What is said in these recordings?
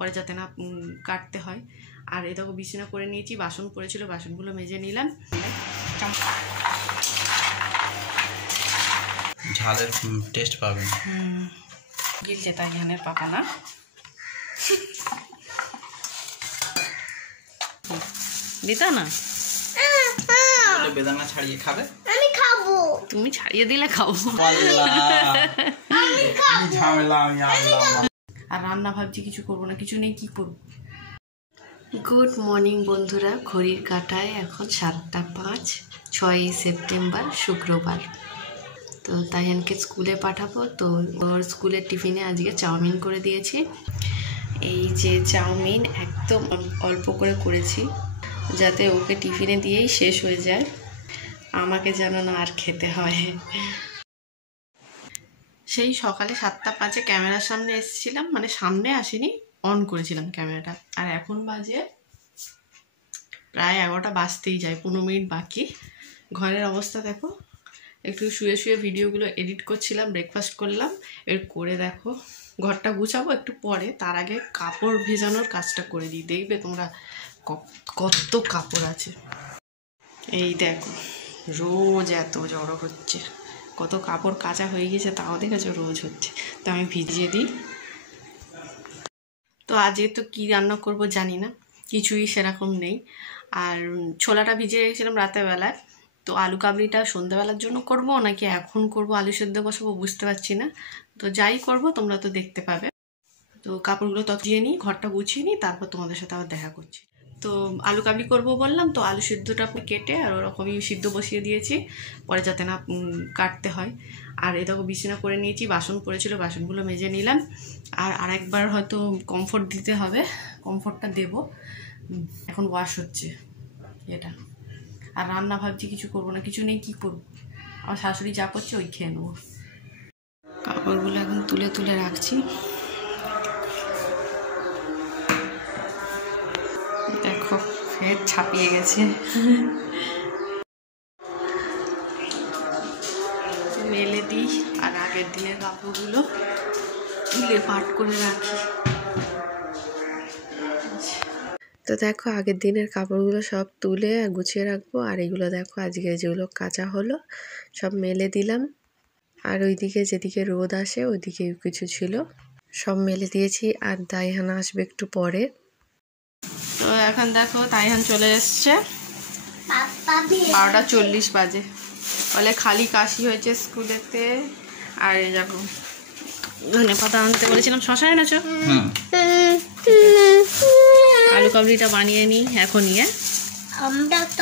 পরে যাতে না কাটতে হয়। আর এই দেখো বিছানা করে নিয়েছি, বাসন পড়েছিল, বাসনগুলো মেজে নিলাম। ঝালের টেস্ট পাবেন। গিলছে তাইহানের পাপা না, দিতা না বেদানা ছাড়িয়ে খাবে? আমি খাবো। তুমি ছাড়িয়ে দিলে খাবো। আর রান্না ভাবছি কিছু করবো না, কিছু নেই, কি করবো। গুড মর্নিং বন্ধুরা, ঘড়ির কাঁটায় এখন 7:05, 6 সেপ্টেম্বর শুক্রবার। তো তাইহানকে স্কুলে পাঠাবো, তো ওর স্কুলের টিফিনে আজকে চাউমিন করে দিয়েছি। এই যে চাউমিন একদম অল্প করে করেছি, যাতে ওকে টিফিনে দিয়েই শেষ হয়ে যায়, আমাকে যেন না আর খেতে হয়। সেই সকালে 7:05 ক্যামেরার সামনে এসেছিলাম, মানে সামনে আসিনি, অন করেছিলাম ক্যামেরাটা। আর এখন বাজে প্রায় 11টা বাজতেই যায়, 15 মিনিট বাকি। ঘরের অবস্থা দেখো, একটু শুয়ে শুয়ে ভিডিওগুলো এডিট করছিলাম, ব্রেকফাস্ট করলাম, এর করে দেখো ঘরটা গুছাবো একটু পরে, তার আগে কাপড় ভেজানোর কাজটা করে দিই। দেখবে তোমরা কত কাপড় আছে। এই দেখো রোজ এত জড়ো হচ্ছে, কত কাপড় কাচা হয়ে গেছে, তাও দেখেছো রোজ হচ্ছে, তো আমি ভিজিয়ে দিই। তো আজকে তো কী রান্না করব জানি না, কিছুই সেরকম নেই। আর ছোলাটা ভিজিয়ে রেখেছিলাম রাতের বেলায়, তো আলু কাবলিটা সন্ধ্যাবেলার জন্য করব নাকি এখন করব, আলু সেদ্ধ বসাবো বুঝতে পারছি না। তো যাই করব তোমরা তো দেখতে পাবে। তো কাপড়গুলো তথিয়ে নিই, ঘরটা গুছিয়ে নিই, তারপর তোমাদের সাথে আবার দেখা করছি। তো আলু কাবলি করবো বললাম, তো আলু সিদ্ধটা আপনি কেটে আর ওরকমই সিদ্ধ বসিয়ে দিয়েছি, পরে যাতে না কাটতে হয়। আর এ দেখো বিছানা করে নিয়েছি, বাসন পড়েছিল, বাসনগুলো মেজে নিলাম। আর আরেকবার হয়তো কমফোর্ট দিতে হবে, কমফোর্টটা দেব, এখন ওয়াশ হচ্ছে এটা। আর রান্না ভাবছি কিছু করবো না, কিছু নেই, কি করবো। আমার শাশুড়ি যা করছে ওই খেয়ে নেবো। কাপড়গুলো এখন তুলে তুলে রাখছি। দেখো ফের ছাপিয়ে গেছে, মেলে দিই। আর আগের দিনের কাপড়গুলো তুলে পাট করে রাখি। তো দেখো আগের দিনের কাপড়গুলো সব তুলে গুছিয়ে রাখবো। আর এগুলো দেখো আজকে যেগুলো কাঁচা হলো সব মেলে দিলাম। আর ওইদিকে যেদিকে রোদ আসে ওইদিকে কিছু ছিল, সব মেলে দিয়েছি। আর তাইহান আসবে একটু পরে। তো এখন দেখো তাইহান চলে এসছে, 12:40 বাজে। বলে খালি কাশি হয়েছে স্কুলেতে। আর এই দেখো ধনে পাতা আনতে বলেছিলাম, শশা এনেছো? আলু কাবলিটা বানিয়ে নিই এখনই।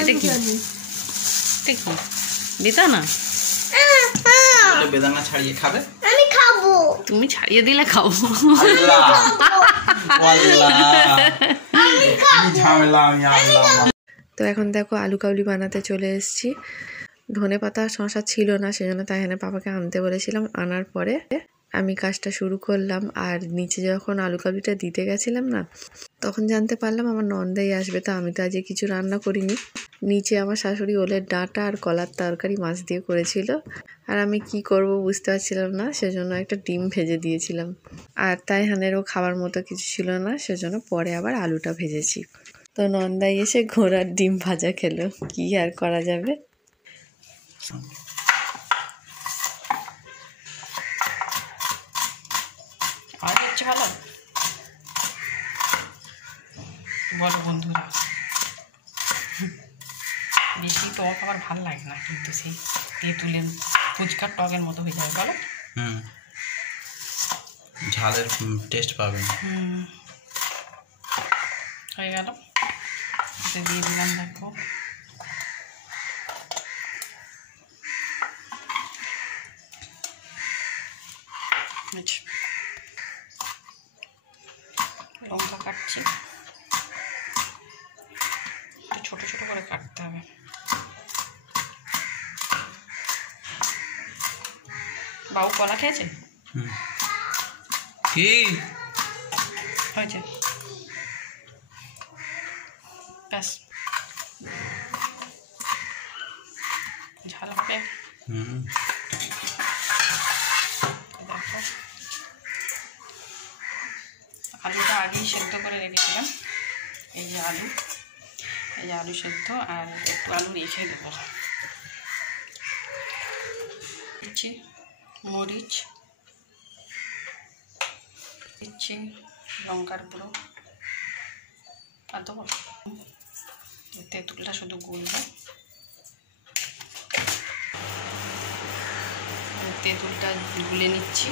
এটা কি দিতা না বেদানা ছাড়িয়ে খাবে? আমি খাবো। তুমি ছাড়িয়ে দিলে খাবো। তো এখন দেখো আলু কাবলি বানাতে চলে এসেছি। ধনে পাতা শশা ছিল না, সেজন্য তাইহানের পাপাকে আনতে বলেছিলাম, আনার পরে আমি কাজটা শুরু করলাম। আর নিচে যখন আলু কাবলিটা দিতে গেছিলাম না, তখন জানতে পারলাম আমার নন্দাই আসবে। তো আমি তো আজকে কিছু রান্না করিনি। নিচে আমার শাশুড়ি ওলের ডাঁটা আর কলার তরকারি মাছ দিয়ে করেছিল, আর আমি কি করব বুঝতে পারছিলাম না, সেজন্য একটা ডিম ভেজে দিয়েছিলাম। আর তাইহানেরও খাবার মতো কিছু ছিল না, সেজন্য পরে আবার আলুটা ভেজেছি। তো নন্দাই এসে ঘোড়ার ডিম ভাজা খেলো, কি আর করা যাবে। আর হচ্ছে ভালো বলো বন্ধুরা, বেশি টক আবার ভাল লাগে না, কিন্তু সেই তেঁতুলের ফুচকার টকের মতো হয়ে যাবে বলো। ঝালের টেস্ট পাবেন। হয়ে গেল, দিয়ে দিলাম দেখো। লঙ্কা কাটছি, ছোট ছোট করে কাটতে হবে। বাবু কলা খেয়েছে? কি হয়েছে? ব্যাস, ঝাল হবে। দেখো আলুটা আগে আগেই সেদ্ধ করে রেখেছিলাম। এই যে আলু সেদ্ধ, আর একটু আলু রেখে দেবো। দিচ্ছি মরিচ, দিচ্ছি লঙ্কার গুঁড়ো, আর দেবো তেঁতুলটা শুধু গুলবো। তেঁতুলটা গুলে নিচ্ছি।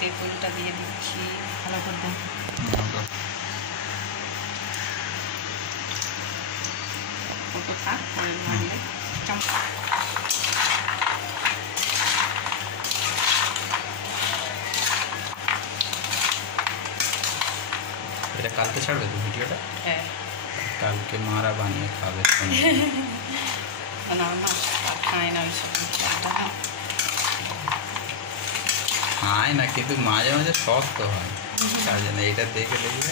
তেঁতুলটা দিয়ে দিচ্ছি, ভালো করে দেন। কত থাক পরে ভাঙলে এটা কালকে ছাড়বে তো ভিডিওটা? হ্যাঁ, কালকে মারা বানিয়ে খাবে। না খায় না ওইসব। খায় না, কিন্তু মাঝে মাঝে শক্ত হয়, তার জন্য এইটা দেখে দেখবে।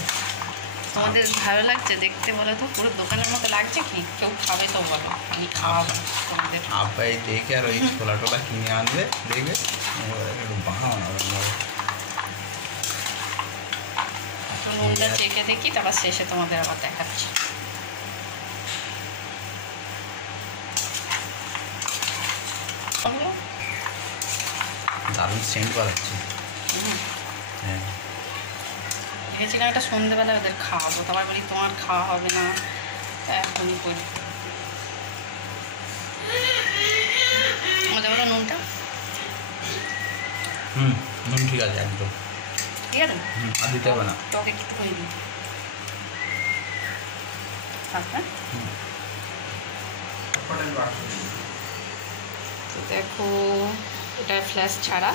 তোমাদের ভালো লাগছে দেখতে বলো তো? পুরো দোকানের মতো লাগছে কি? কেউ খাবে তো বলো, আমি খাওয়াবো তোমাদের। আব্বাই দেখে আর ওই ছোলা টোলা কিনে আনবে, দেখবে একটু বানানো। নুনটা চেখে দেখি, তারপর শেষে তোমাদের আবার দেখাচ্ছি। দারুণ সেন্ট বাজাচ্ছে। হ্যাঁ, ভেবেছিলাম একটা সন্ধ্যেবেলা ওদের খাওয়াবো, তারপর বলি তোমার খাওয়া হবে না, এখনই করি। মজা বলো নুনটা? নুন ঠিক আছে একদম, ঠিক আছে। আর দিতে হবে না। তোকে একটু করে দিই। হ্যাঁ, তো দেখো এটা ফ্ল্যাশ ছাড়া,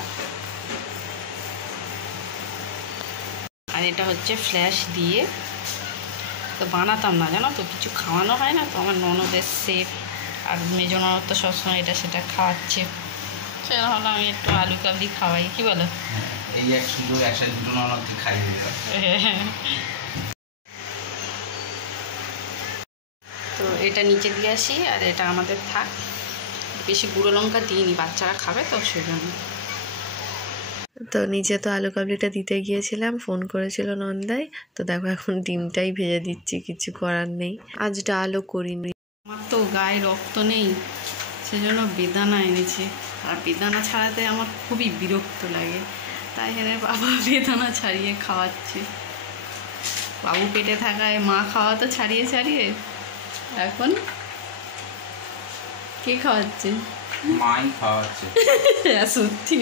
আর এটা হচ্ছে ফ্ল্যাশ দিয়ে। তো বানাতাম না জানো তো, কিছু খাওয়ানো হয় না তো। আমার ননদের সেট আর মেজো ননদ তো সবসময় এটা সেটা খাওয়াচ্ছে, সেটা হলো আমি একটু আলু কাবলি খাওয়াই, কি বলো? এই এক শুধু একসাথে দুটো ননদ খাই দিতে। তো এটা নিচে দিয়ে আসি, আর এটা আমাদের থাক। বেশি গুঁড়ো লঙ্কা দিইনি, বাচ্চারা খাবে তো সেজন্য। তো নিচে তো আলু কাবলিটা দিতে গিয়েছিলাম, ফোন করেছিল নন্দাই। তো দেখো এখন ডিমটাই ভেজে দিচ্ছি, কিছু করার নেই, আজ ডালও করিনি। আমার তো গায়ে রক্ত নেই, সেজন্য বেদানা এনেছে। আর বেদানা ছাড়াতে আমার খুবই বিরক্ত লাগে, তাই এখানে বাবা বেদানা ছাড়িয়ে খাওয়াচ্ছে। বাবু পেটে থাকায় মা খাওয়া তো ছাড়িয়ে ছাড়িয়ে, এখন কে খাওয়াচ্ছে? মাই খাওয়াচ্ছে। সত্যি।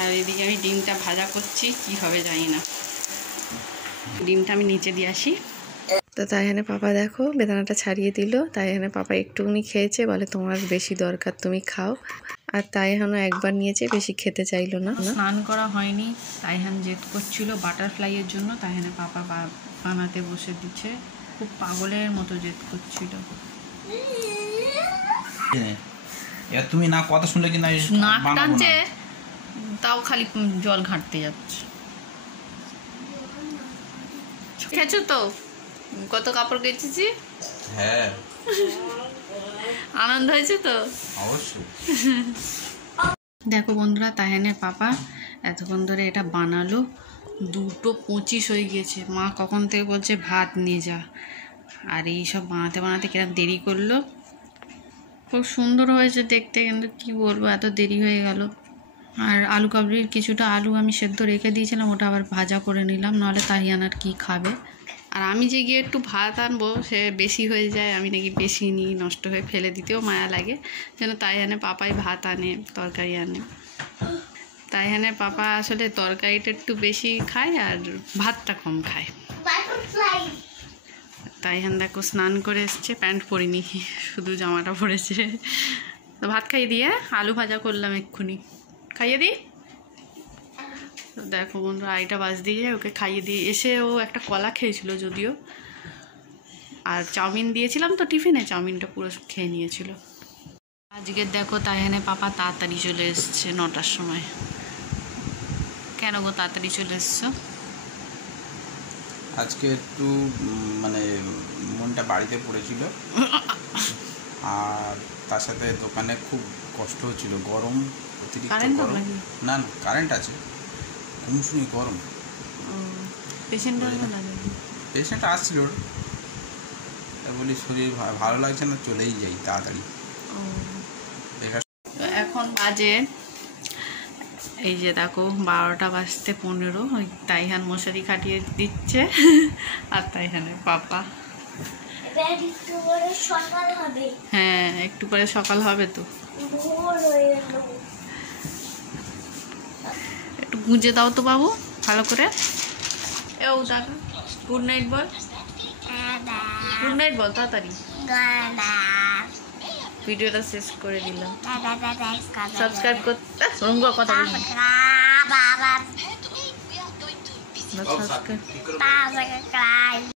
আর এদিকে আমি ডিমটা ভাজা করছি, কি হবে জানি না। ডিমটা আমি নিচে দিয়ে আসি। তো তাই এখানে পাপা দেখো বেদানাটা ছাড়িয়ে দিল। তাই এখানে পাপা একটুখানি খেয়েছে, বলে তোমার বেশি দরকার তুমি খাও। আর তাই এখানে একবার নিয়েছে, বেশি খেতে চাইলো না। স্নান করা হয়নি, তাইহান জেদ করছিল বাটারফ্লাইয়ের জন্য। তাইহানে পাপা বানাতে বসে দিচ্ছে, খুব পাগলের মতো জেদ করছিল। এবার তুমি না কথা শুনলে কি না নাক টানছে, তাও খালি জল ঘাঁটতে যাচ্ছে। খেয়েছো তো? কত কাপড় কেচেছি। হ্যাঁ, আনন্দ হয়েছে তো অবশ্যই। দেখো বন্ধুরা, তাইহানের পাপা এতক্ষণ ধরে এটা বানালো, 2:25 হয়ে গিয়েছে। মা কখন থেকে বলছে ভাত নিয়ে যা, আর এই সব বানাতে বানাতে কিরম দেরি করলো। খুব সুন্দর হয়েছে দেখতে, কিন্তু কি বলবো, এত দেরি হয়ে গেল। আর আলু কাবলির কিছুটা আলু আমি সেদ্ধ রেখে দিয়েছিলাম, ওটা আবার ভাজা করে নিলাম, নাহলে তাহিয়ান আর কি খাবে। আর আমি যে গিয়ে একটু ভাত আনবো, সে বেশি হয়ে যায়, আমি নাকি বেশি নিই, নষ্ট হয়ে ফেলে দিতেও মায়া লাগে, যেন তাইহানে পাপাই ভাত আনে, তরকারি আনে। তাইহানের পাপা আসলে তরকারিটা একটু বেশি খায় আর ভাতটা কম খায়। তাইহান দেখো স্নান করে এসছে, প্যান্ট পরিনি, শুধু জামাটা পরেছে। তো ভাত খাইয়ে দিয়ে আলু ভাজা করলাম এক্ষুনি, খাইয়ে দিই। তো দেখো বন্ধুরা, 2টা বাজতে যায়, ওকে খাইয়ে দিয়ে এসে ও একটা কলা খেয়েছিল যদিও, আর চাউমিন দিয়েছিলাম তো টিফিনে, চাউমিনটা পুরো খেয়ে নিয়েছিল। আজকের দেখো তাইহানে পাপা তাড়াতাড়ি চলে এসছে 9টার সময়। কেন গো তাড়াতাড়ি চলে এসছো? আজকে একটু মানে মনটা বাড়িতে পড়েছিল, আর তার সাথে দোকানে খুব কষ্ট হচ্ছিল, গরম অতিরিক্ত কারেন্ট গরম। নাকি? না না, কারেন্ট আছে, ঘুমশুনি গরম। পেশেন্ট পেশেন্ট আসছিল, বলি শরীর ভালো লাগছে না, চলেই যাই তাড়াতাড়ি। তো এখন বাজে এই যে দেখো 12টা বাজতে 15, ওই তাইহান মশারি খাটিয়ে দিচ্ছে আর তাইহানের পাপা। হ্যাঁ একটু পরে সকাল হবে তো, একটু গুঁজে দাও তো বাবু ভালো করে। এও দাদা গুড নাইট বল, গুড নাইট বল তাড়াতাড়ি। ভিডিওটা শেষ করে দিলাম, সাবস্ক্রাইব করতে রঙ্গ কথা বলবি না, সাবস্ক্রাইব